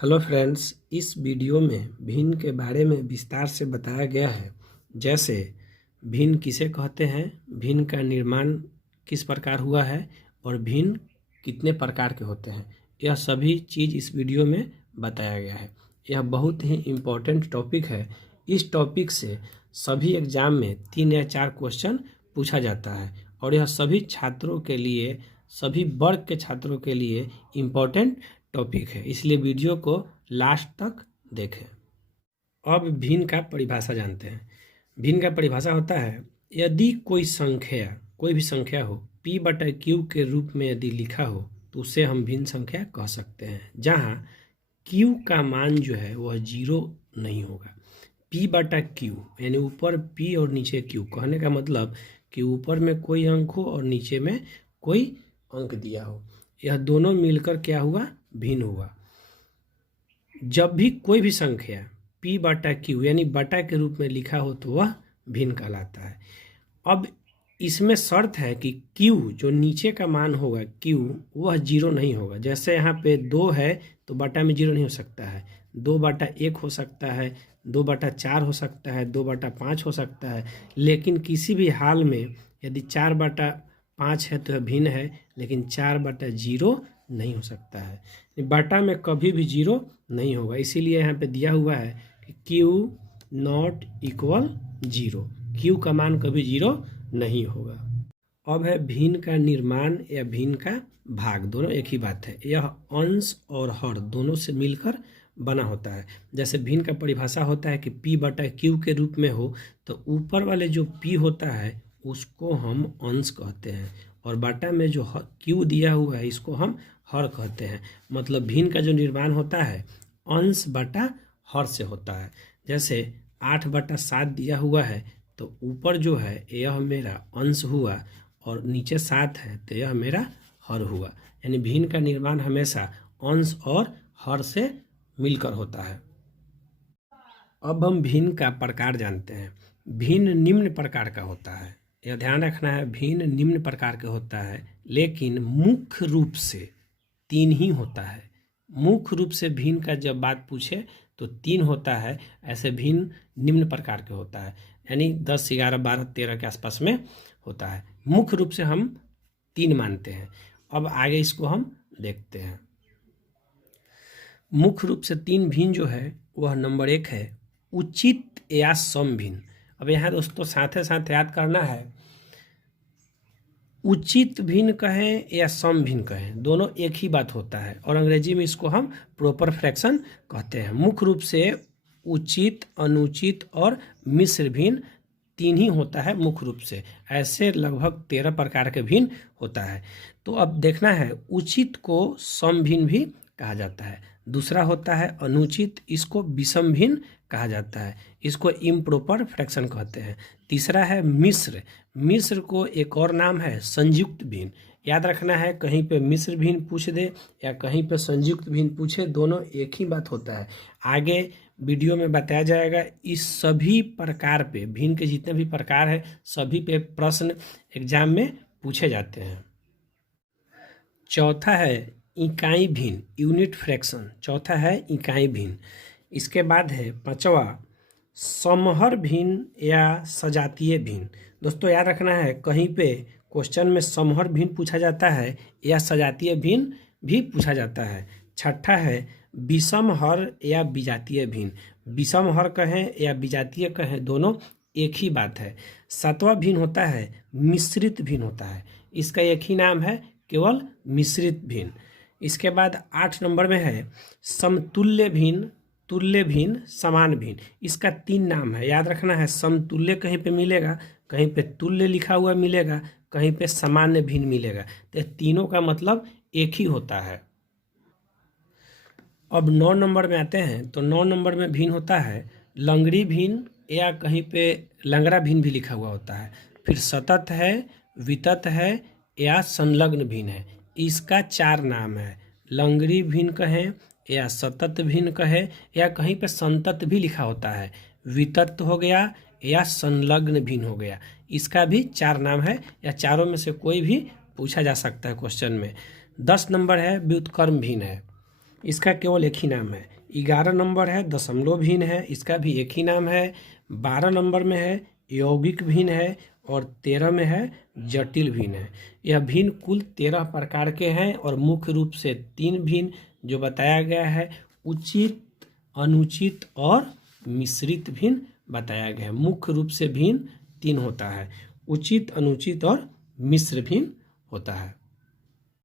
Hello friends, इस video में भिन्न के बारे में विस्तार से बताया गया है। जैसे भिन्न किसे कहते हैं, भिन्न का निर्माण किस प्रकार हुआ है और भिन्न कितने प्रकार के होते हैं, यह सभी चीज़ इस वीडियो में बताया गया है। यह बहुत ही इम्पोर्टेंट टॉपिक है। इस टॉपिक से सभी एग्ज़ाम में 3 या 4 क्वेश्चन पूछा जाता है और यह सभी छात्रों के लिए, सभी वर्ग के छात्रों के लिए इम्पोर्टेंट टॉपिक है, इसलिए वीडियो को लास्ट तक देखें। अब भिन्न का परिभाषा जानते हैं। भिन्न का परिभाषा होता है, यदि कोई भी संख्या हो p/q के रूप में यदि लिखा हो तो उसे हम भिन्न संख्या कह सकते हैं, जहां q का मान जो है वह 0 नहीं होगा। p/q यानी ऊपर p और नीचे q, कहने का मतलब कि ऊपर में कोई अंक हो और नीचे में कोई अंक दिया हो, यह दोनों मिलकर क्या हुआ, भिन्न हुआ। जब भी कोई भी संख्या p/q यानी बटा के रूप में लिखा हो तो वह भिन्न कहलाता है। अब इसमें शर्त है कि q जो नीचे का मान होगा q वह 0 नहीं होगा। जैसे यहाँ पे 2 है तो बटा में 0 नहीं हो सकता है, 2/1 हो सकता है, 2/4 हो सकता है, 2/5 हो सकता है, लेकिन किसी भी हाल में यदि 4/5 है तो यह भिन्न है, लेकिन 4/0 नहीं हो सकता है। बटा में कभी भी 0 नहीं होगा, इसीलिए यहाँ पे दिया हुआ है कि q ≠ 0, q का मान कभी 0 नहीं होगा। अब है भिन्न का निर्माण या भिन्न का भाग, दोनों एक ही बात है। यह अंश और हर दोनों से मिलकर बना होता है। जैसे भिन्न का परिभाषा होता है कि p/q के रूप में हो तो ऊपर वाले जो p होता है उसको हम अंश कहते हैं और बटा में जो q दिया हुआ है इसको हम हर कहते हैं। मतलब भिन्न का जो निर्माण होता है अंश बटा हर से होता है। जैसे 8/7 दिया हुआ है तो ऊपर जो है यह मेरा अंश हुआ और नीचे 7 है तो यह मेरा हर हुआ। यानी भिन्न का निर्माण हमेशा अंश और हर से मिलकर होता है। अब हम भिन्न का प्रकार जानते हैं। भिन्न निम्न प्रकार का होता है, यह ध्यान रखना है, भिन्न निम्न प्रकार का होता है, लेकिन मुख्य रूप से 3 ही होता है। मुख्य रूप से भिन्न का जब बात पूछे तो 3 होता है। ऐसे भिन्न निम्न प्रकार के होता है, यानी 10, 11, 12, 13 के आसपास में होता है। मुख्य रूप से हम 3 मानते हैं। अब आगे इसको हम देखते हैं। मुख्य रूप से 3 भिन्न जो है वह नंबर 1 है उचित या सम भिन्न। अब यहाँ दोस्तों साथ साथ याद करना है, उचित भिन्न कहें या सम भिन्न कहें दोनों एक ही बात होता है और अंग्रेजी में इसको हम प्रॉपर फ्रैक्शन कहते हैं। मुख्य रूप से उचित, अनुचित और मिश्र भिन्न 3 ही होता है मुख्य रूप से। ऐसे लगभग 13 प्रकार के भिन्न होता है। तो अब देखना है, उचित को सम भिन्न भी कहा जाता है। दूसरा होता है अनुचित, इसको विषम भिन्न कहा जाता है, इसको इम्प्रॉपर फ्रैक्शन कहते हैं। तीसरा है मिश्र, मिश्र को एक और नाम है संयुक्त भिन्न। याद रखना है, कहीं पे मिश्र भिन्न पूछ दे या कहीं पे संयुक्त भिन्न पूछे, दोनों एक ही बात होता है। आगे वीडियो में बताया जाएगा। इस सभी प्रकार पे, भिन्न के जितने भी प्रकार है सभी पे प्रश्न एग्जाम में पूछे जाते हैं। चौथा है इकाई भिन्न, यूनिट फ्रैक्शन, चौथा है इकाई भिन्न। इसके बाद है 5वां समहर भिन्न या सजातीय भिन्न। दोस्तों याद रखना है, कहीं पे क्वेश्चन में समहर भिन्न पूछा जाता है या सजातीय भिन्न भी पूछा जाता है। छठा है विषम हर या विजातीय भिन्न। विषम हर कहें या विजातीय कहें दोनों एक ही बात है। 7वां भिन्न होता है मिश्रित भिन्न होता है, इसका एक ही नाम है केवल मिश्रित भिन्न। इसके बाद 8 नंबर में है समतुल्य भिन्न, तुल्य भिन्न, समान भिन्न। इसका 3 नाम है, याद रखना है। समतुल्य कहीं पे मिलेगा, कहीं पे तुल्य लिखा हुआ मिलेगा, कहीं पे सामान्य भिन्न मिलेगा, तो तीनों का मतलब एक ही होता है। अब 9 नंबर में आते हैं तो 9 नंबर में भिन्न होता है लंगड़ी भिन्न या कहीं पे लंगड़ा भिन्न भी लिखा हुआ होता है। फिर सतत है, वितत है या संलग्न भिन्न है। इसका 4 नाम है, लंगड़ी भिन्न कहें या सतत भिन्न कहे या कहीं पे संतत भी लिखा होता है, वितत हो गया या संलग्न भिन्न हो गया। इसका भी 4 नाम है, या चारों में से कोई भी पूछा जा सकता है क्वेश्चन में। 10 नंबर है व्युत्क्रम भिन्न है। इसका केवल एक ही नाम है। 11 नंबर है दशमलव भिन्न है, इसका भी एक ही नाम है। 12 नंबर में है यौगिक भिन्न है और 13 में है जटिल भिन्न है। यह भिन्न कुल 13 प्रकार के हैं और मुख्य रूप से 3 भिन्न जो बताया गया है, उचित, अनुचित और मिश्रित भिन्न बताया गया है। मुख्य रूप से भिन्न 3 होता है, उचित, अनुचित और मिश्र भिन्न होता है।